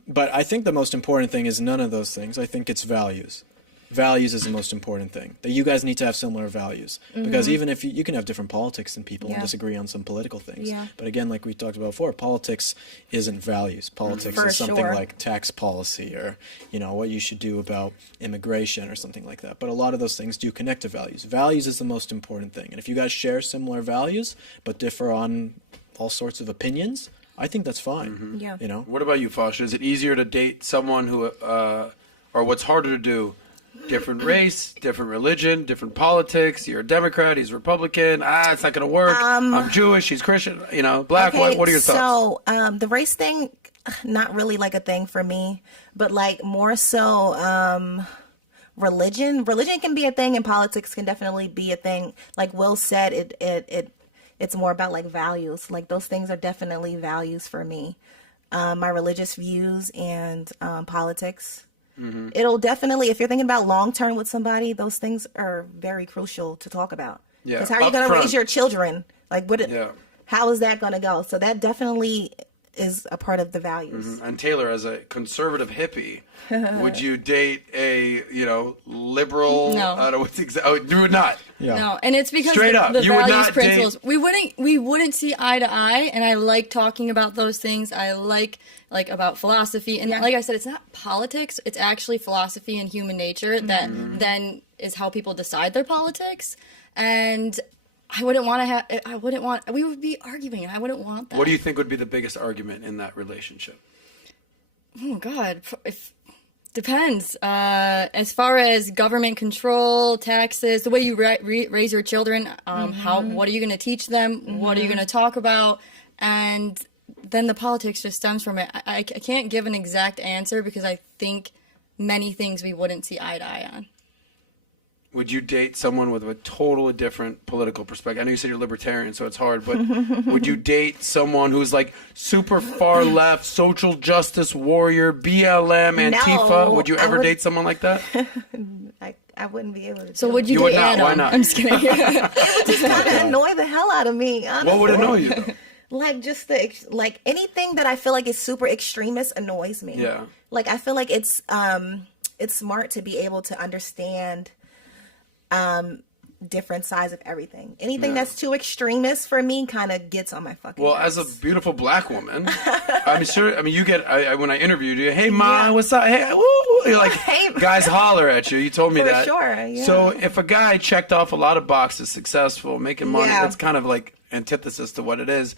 But I think the most important thing is none of those things. I think it's values. Values is the most important thing. That you guys need to have similar values. Because even if you can have different politics than people and disagree on some political things. Yeah. But again, like we talked about before, politics isn't values. Politics is something like tax policy or, what you should do about immigration or something like that. But a lot of those things do connect to values. Values is the most important thing. And if you guys share similar values but differ on all sorts of opinions, I think that's fine. Mm-hmm. Yeah. What about you, Fosh? Is it easier to date someone who, or what's harder to do? Different race, different religion, different politics. You're a Democrat, he's a Republican. It's not going to work. I'm Jewish, he's Christian. Black, white. What are your thoughts? So the race thing, not really like a thing for me, but like more so religion. Religion can be a thing, and politics can definitely be a thing. Like Will said, it it's more about like values. Like those things are definitely values for me. My religious views and politics. Mm-hmm. It'll definitely, if you're thinking about long term with somebody, those things are very crucial to talk about. Yeah. Because how are you going to raise your children? Like, how is that going to go? So that definitely is a part of the values. Mm-hmm. And Taylor, as a conservative hippie, would you date a, liberal? No. I don't know you would not. Yeah. No, and it's because Straight up, the you would values not principles. We wouldn't see eye to eye, and I like talking about those things. I like about philosophy, and like I said, it's not politics. It's actually philosophy and human nature that then is how people decide their politics. And I wouldn't want to have. We would be arguing. I wouldn't want that. What do you think would be the biggest argument in that relationship? Oh God, depends. As far as government control, taxes, the way you raise your children, what are you going to teach them? What are you going to talk about? And then the politics just stems from it. I can't give an exact answer because I think many things we wouldn't see eye to eye on. Would you date someone with a totally different political perspective? I know you said you're libertarian, so it's hard, but would you date someone who's like super far left, social justice warrior, BLM, Antifa? No, would you ever date someone like that? I wouldn't be able to. So would you would date not. Adam? Why not? I'm just kidding. It would just kind of annoy the hell out of me. Honestly. What would annoy you, though? Like just anything that I feel like is super extremist annoys me. Yeah. Like I feel like it's smart to be able to understand different sides of everything. Anything that's too extremist for me kind of gets on my fucking nerves. As a beautiful black woman, I'm sure. I mean, you get. When I interviewed you, hey ma, what's up? Hey, woo! You're like, Hey, guys holler at you. You told me For that. sure, yeah. So if a guy checked off a lot of boxes, successful, making money, that's kind of like antithesis to what it is.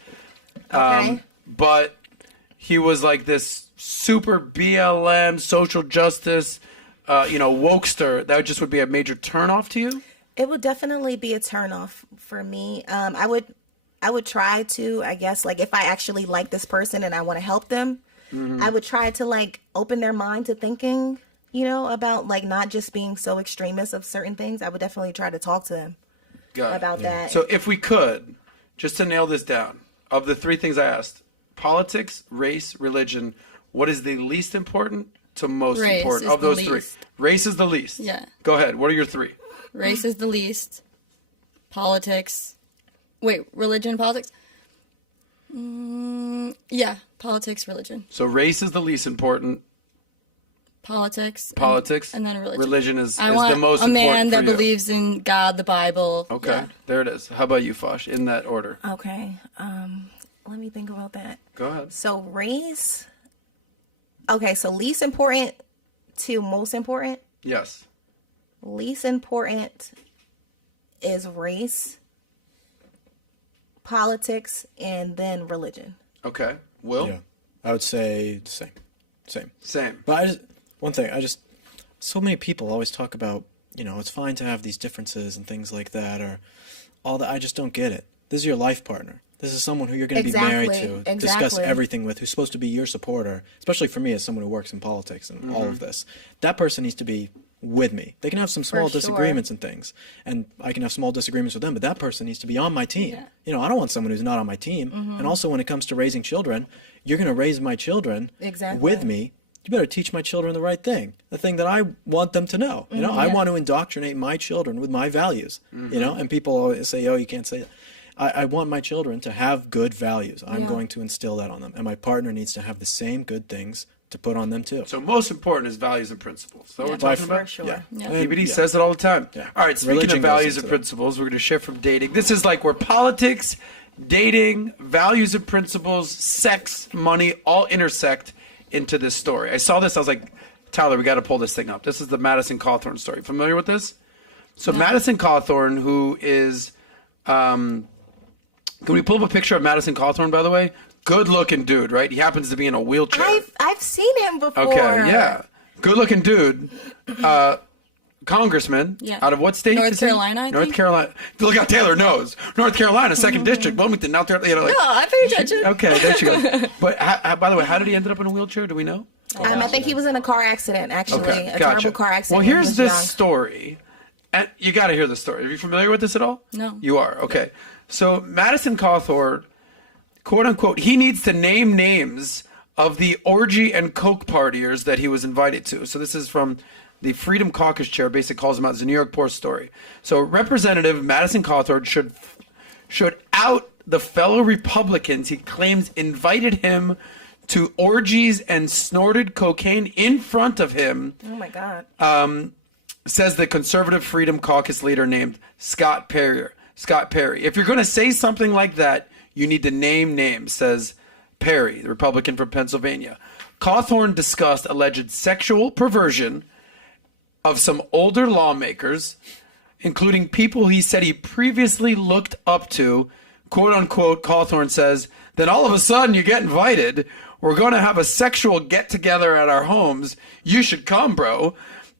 Okay. But he was like this super BLM, social justice, wokester. That just would be a major turnoff to you. It would definitely be a turnoff for me. I would try to, I guess, like if I actually like this person and I want to help them, I would try to like open their mind to thinking, about like not just being so extremist of certain things. I would definitely try to talk to them about that. So if we could, just to nail this down, of the three things I asked, politics, race, religion, what is the least important to most Race important is of the those three? least. Race is the least. Yeah. Go ahead. What are your three? Race is the least. Politics. Wait, religion, politics? Yeah, politics, religion. So race is the least important. Politics. Politics. And then religion. Religion is I the want most a important man that for you. believes in God, the Bible. Okay, Yeah. there it is. How about you, Fosh? In that order. Okay. Let me think about that. Go ahead. So race. Okay, so least important to most important. Yes. Least important is race, politics, and then religion. Okay. Will? Yeah. I would say same. Same. But so many people always talk about, it's fine to have these differences and things like that, or all that. I just don't get it. This is your life partner. This is someone who you're going to be married to, discuss everything with, who's supposed to be your supporter, especially for me as someone who works in politics and all of this. That person needs to be with me. They can have some small disagreements and things, and I can have small disagreements with them, but that person needs to be on my team. Yeah. I don't want someone who's not on my team. And also when it comes to raising children, you're going to raise my children with me. You better teach my children the right thing, the thing that I want them to know. I want to indoctrinate my children with my values, and people always say, oh, you can't say that. I want my children to have good values. I'm going to instill that on them. And my partner needs to have the same good things to put on them too. So most important is values and principles. Is that what we're talking about? For sure. Yeah. BBD says it all the time. Yeah. All right, speaking Religion of goes values into and that. principles, we're going to shift from dating. This is like where politics, dating, values and principles, sex, money, all intersect into this story. I saw this, I was like, Tyler, we got to pull this thing up. This is the Madison Cawthorne story. Familiar with this? So Madison Cawthorne, who is... can we pull up a picture of Madison Cawthorne, by the way? Good-looking dude, right? He happens to be in a wheelchair. I've seen him before. Okay, yeah. Good-looking dude. Congressman. Yeah. Out of what state? North is he? Carolina, I North think. Carolina. Look how Taylor knows. North Carolina, 2nd District, Wilmington, North Carolina. No, I pay attention. Okay, there she goes. But by the way, how did he end up in a wheelchair? Do we know? I think he was in a car accident, actually. A terrible car accident. Well, when he here's was this young. story. And you got to hear the story. Are you familiar with this at all? No. You are? Okay. So Madison Cawthorne, quote unquote, he needs to name names of the orgy and coke partiers that he was invited to. So this is from the Freedom Caucus chair, basically calls him out. It's a New York Post story. So Representative Madison Cawthorne should out the fellow Republicans he claims invited him to orgies and snorted cocaine in front of him. Oh my God. Says the Conservative Freedom Caucus leader named Scott Perry. If you're going to say something like that, you need to name names, says Perry, the Republican from Pennsylvania. Cawthorne discussed alleged sexual perversion of some older lawmakers, including people he said he previously looked up to. Quote unquote, Cawthorne says, then all of a sudden you get invited. We're going to have a sexual get together at our homes. You should come, bro.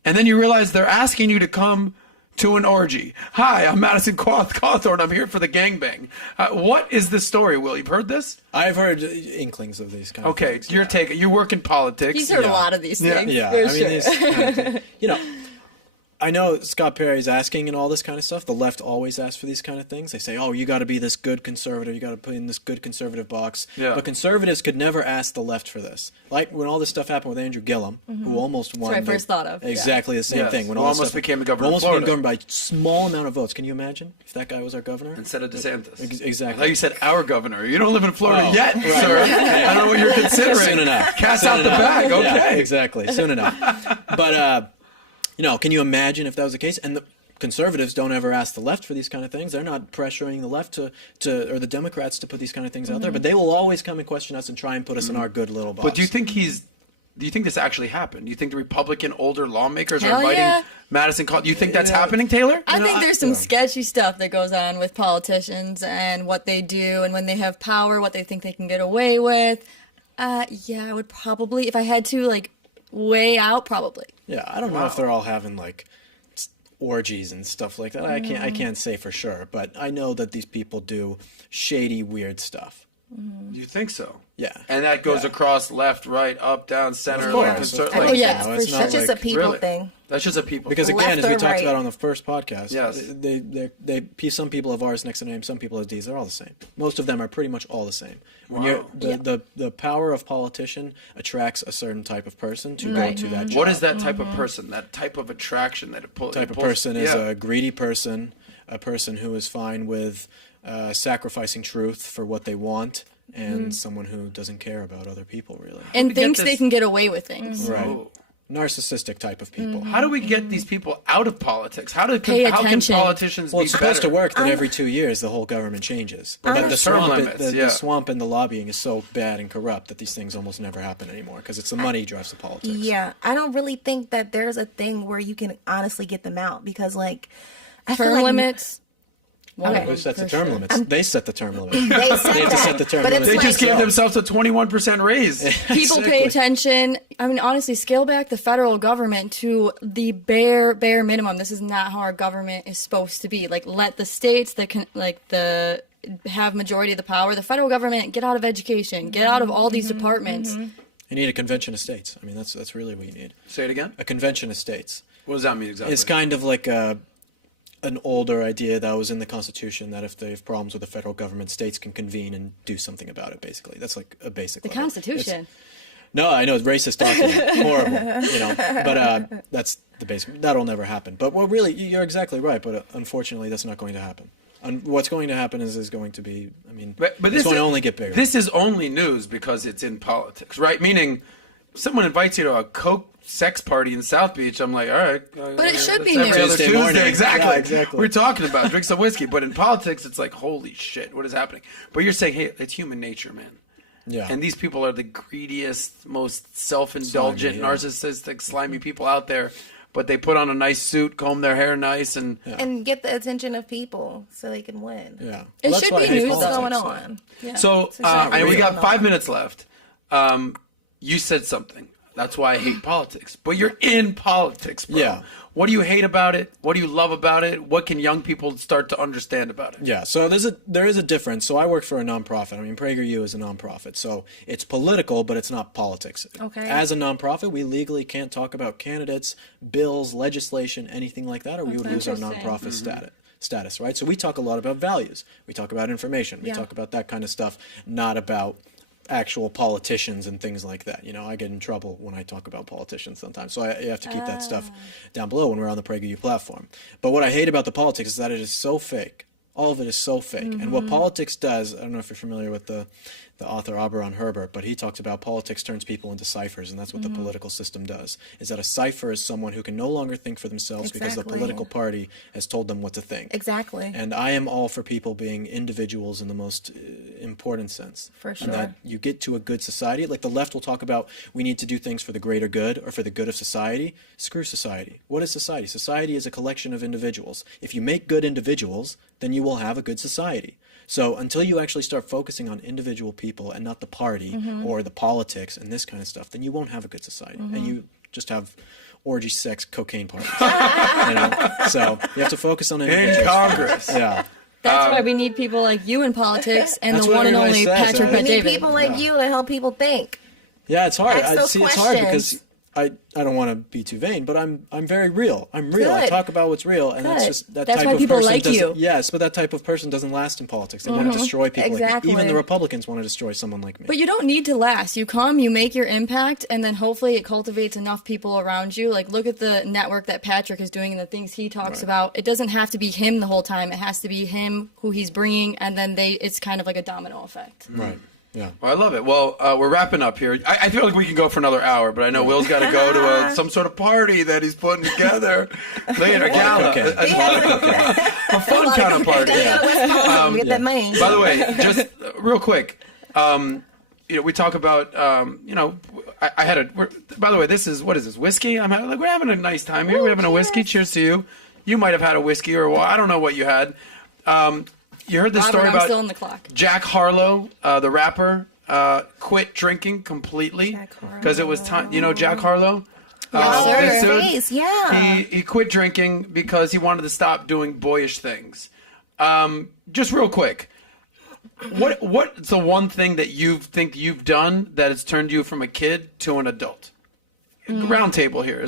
And then you realize they're asking you to come to an orgy. Hi, I'm Madison Cawthorne. I'm here for the gangbang. What is the story, Will? You've heard this? I've heard inklings of these kind of things. Okay, you work in politics. He's heard a lot of these things. Yeah, for I mean, sure. these kind of, you know, I know Scott Perry's asking and all this kind of stuff. The left always asks for these kind of things. They say, oh, you got to be this good conservative. You got to put in this good conservative box. Yeah. But conservatives could never ask the left for this. Like when all this stuff happened with Andrew Gillum, who almost won. That's what I first thought of. Exactly the same Yes. thing. When Who all this almost stuff, became the governor of almost Florida. became governor by a small amount of votes. Can you imagine if that guy was our governor? Instead of DeSantis. Exactly. I thought you said our governor. You don't live in Florida Oh, yet, right. sir. I don't know what you're considering. Soon enough. Cat's Soon out the enough. bag. Okay. Yeah, exactly. Soon enough. But, you know, can you imagine if that was the case? And the conservatives don't ever ask the left for these kind of things. They're not pressuring the left to or the Democrats to put these kind of things out there. But they will always come and question us and try and put us in our good little box. But do you think this actually happened? Do you think the Republican older lawmakers are Hell inviting yeah. Madison Cawthorne? Do you think that's happening, Taylor? I think there's some sketchy stuff that goes on with politicians and what they do and when they have power, what they think they can get away with. Yeah, I would probably, if I had to, like, weigh out, probably. Yeah, I don't know if they're all having like orgies and stuff like that. I can't say for sure, but I know that these people do shady, weird stuff. You think so? Yeah. And that goes across left, right, up, down, center. Of course. Like, I think yeah, that's, for it's sure. not that's just a like- people Really? thing. That's just a people. Because thing. again, Left as we or talked right? about on the first podcast, Yes. some people have R's next to names, some people have D's. They're all the same. Most of them are pretty much all the same. When Wow. the power of politician attracts a certain type of person to go to that job. What is that type of person? That type of attraction that it pulls? type of person is a greedy person, a person who is fine with sacrificing truth for what they want, and someone who doesn't care about other people really. And we get thinks this- they can get away with things. Right. Oh. Narcissistic type of people. How do we get these people out of politics? How Pay can attention. politicians Well, be it's supposed better? to work that every 2 years the whole government changes. But the Term swamp, limits, the swamp and the lobbying is so bad and corrupt that these things almost never happen anymore because it's the money drives the politics. Yeah, I don't really think that there's a thing where you can honestly get them out because, like, I feel Term like limits. Okay. Who sets the For term sure. limits? They set the term limits. They They said have to that, set the term but limits. They it's just like, gave themselves a 21% raise. People pay attention. I mean, honestly, scale back the federal government to the bare minimum. This is not how our government is supposed to be. Like, let the states that can, have majority of the power. The federal government get out of education, get out of all these departments. You need a convention of states. I mean, that's really what you need. Say it again. A convention of states. What does that mean exactly? It's kind of like an older idea that was in the Constitution that if they have problems with the federal government, states can convene and do something about it, basically. That's like a basic The level. Constitution. No, I know, it's racist document. Horrible, you know. But that's the basic. That'll never happen. But really, you're exactly right. But unfortunately, that's not going to happen. What's going to happen is going to be, I mean, But it's going to only get bigger. This is only news because it's in politics, right? Meaning, someone invites you to a Coke sex party in South Beach. I'm like, all right. But it should it's be every news. other Tuesday Tuesday. morning. Exactly. Yeah, exactly. We're talking about drink some whiskey, but in politics, it's like, holy shit, what is happening? But you're saying, hey, it's human nature, man. Yeah. And these people are the greediest, most self-indulgent, Slimy, yeah. narcissistic, slimy people out there. But they put on a nice suit, comb their hair nice, and and get the attention of people so they can win. Yeah. It Well, that's should why I be hate news What's politics. going on? Yeah. so. exactly And we what's got going 5 on. minutes left. You said something. That's why I hate politics. But you're in politics, bro. Yeah. What do you hate about it? What do you love about it? What can young people start to understand about it? Yeah, so there is a difference. So I work for a nonprofit. I mean, PragerU is a nonprofit, so it's political, but it's not politics. Okay. As a nonprofit, we legally can't talk about candidates, bills, legislation, anything like that, or we would lose our interesting. nonprofit status, right? So we talk a lot about values. We talk about information. We talk about that kind of stuff, not about actual politicians and things like that. You know, I get in trouble when I talk about politicians sometimes. So you have to keep that stuff down below when we're on the PragerU platform. But what I hate about the politics is that it is so fake. All of it is so fake. And what politics does, I don't know if you're familiar with the author Auberon Herbert, but he talks about politics turns people into ciphers, and that's what the political system does, is that a cipher is someone who can no longer think for themselves because the political party has told them what to think. Exactly. And I am all for people being individuals in the most important sense. For sure. And that you get to a good society. Like the left will talk about we need to do things for the greater good or for the good of society. Screw society. What is society? Society is a collection of individuals. If you make good individuals, then you will have a good society. So until you actually start focusing on individual people and not the party or the politics and this kind of stuff, then you won't have a good society. And you just have orgy, sex, cocaine parties. You know? So you have to focus on individuals. In Congress. Yeah. That's why we need people like you in politics and That's the what one and everybody only says. Patrick We need Bet-David. people like you to help people think. Yeah, it's hard. Ask those It's hard because questions. I don't want to be too vain, but I'm very real. I'm real. I Good. talk about what's real, and that's Good. just that That's type why of people person like doesn't- you. Yes, but that type of person doesn't last in politics. They want to destroy people. Exactly. Even the Republicans want to destroy someone like me. But you don't need to last. You come, you make your impact, and then hopefully it cultivates enough people around you. Like, look at the network that Patrick is doing and the things he talks about. It doesn't have to be him the whole time. It has to be him, who he's bringing, and then it's kind of like a domino effect. Right. Yeah. Well, I love it. Well, we're wrapping up here. I feel like we can go for another hour, but I know Will's got to go to some sort of party that he's putting together later. Gala. Okay. A fun kind of party. Get that money. By the way, just real quick, you know, we talk about, you know, I had a. By the way, what is this? Whiskey? We're having a nice time here. We're having a whiskey. Cheers to you. You might have had a whiskey or I don't know what you had. You heard this Robert, story I'm about still on the clock. Jack Harlow, the rapper, quit drinking completely because it was time. You know Jack Harlow? Yes, sir. Face, yeah. He quit drinking because he wanted to stop doing boyish things. Just real quick, what's the one thing that you think you've done that has turned you from a kid to an adult? Round table here.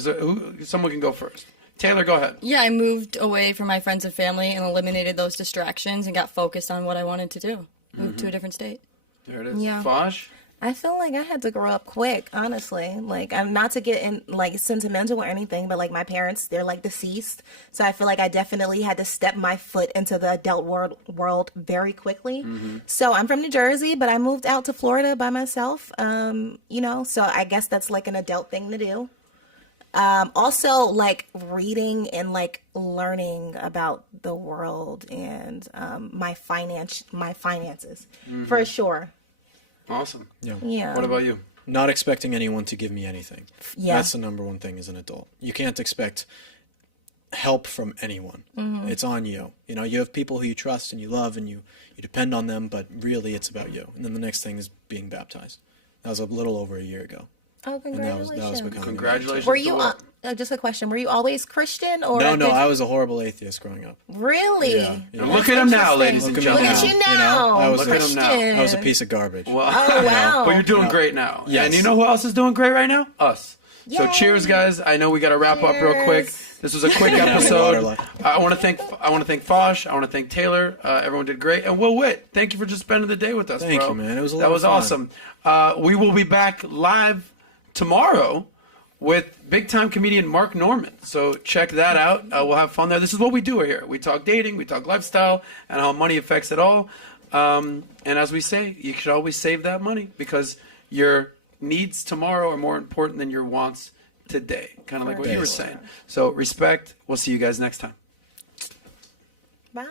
Someone can go first. Taylor, go ahead. Yeah, I moved away from my friends and family and eliminated those distractions and got focused on what I wanted to do. Moved to a different state. There it is. Yeah. Fosh? I feel like I had to grow up quick, honestly. Like, I'm not to get in like sentimental or anything, but like my parents, they're like deceased. So I feel like I definitely had to step my foot into the adult world very quickly. So I'm from New Jersey, but I moved out to Florida by myself. You know, so I guess that's like an adult thing to do. Also like reading and like learning about the world and my finances for sure. Awesome. Yeah. What about you? Not expecting anyone to give me anything. Yeah. That's the number one thing as an adult. You can't expect help from anyone. It's on you. You know, you have people who you trust and you love and you depend on them, but really it's about you. And then the next thing is being baptized. That was a little over a year ago. Oh, And congratulations. that was becoming Congratulations. Were to you Will. just a question? Were you always Christian or No, did- I was a horrible atheist growing up. really? Yeah. Look at him now, ladies and Look at me gentlemen. Look at you You know, now. I was- Look at him now. Christian. I was a piece of garbage. Well, Oh wow! but you're doing great now. Yes. And you know who else is doing great right now? Us. So Yay. cheers, guys. I know we got to wrap up real quick. Cheers. This was a quick Water episode. line. I want to thank Fosh. I want to thank Taylor. Everyone did great. And Will Witt, thank you for just spending the day with us, Thank bro. you, man. It was a that lot was of fun. awesome. We will be back live tomorrow with big time comedian Mark Norman. So check that out. We'll have fun there. This is what we do here. We talk dating, we talk lifestyle, and how money affects it all. And as we say, you should always save that money because your needs tomorrow are more important than your wants today. Kind of like what you were saying. So respect. We'll see you guys next time. Bye.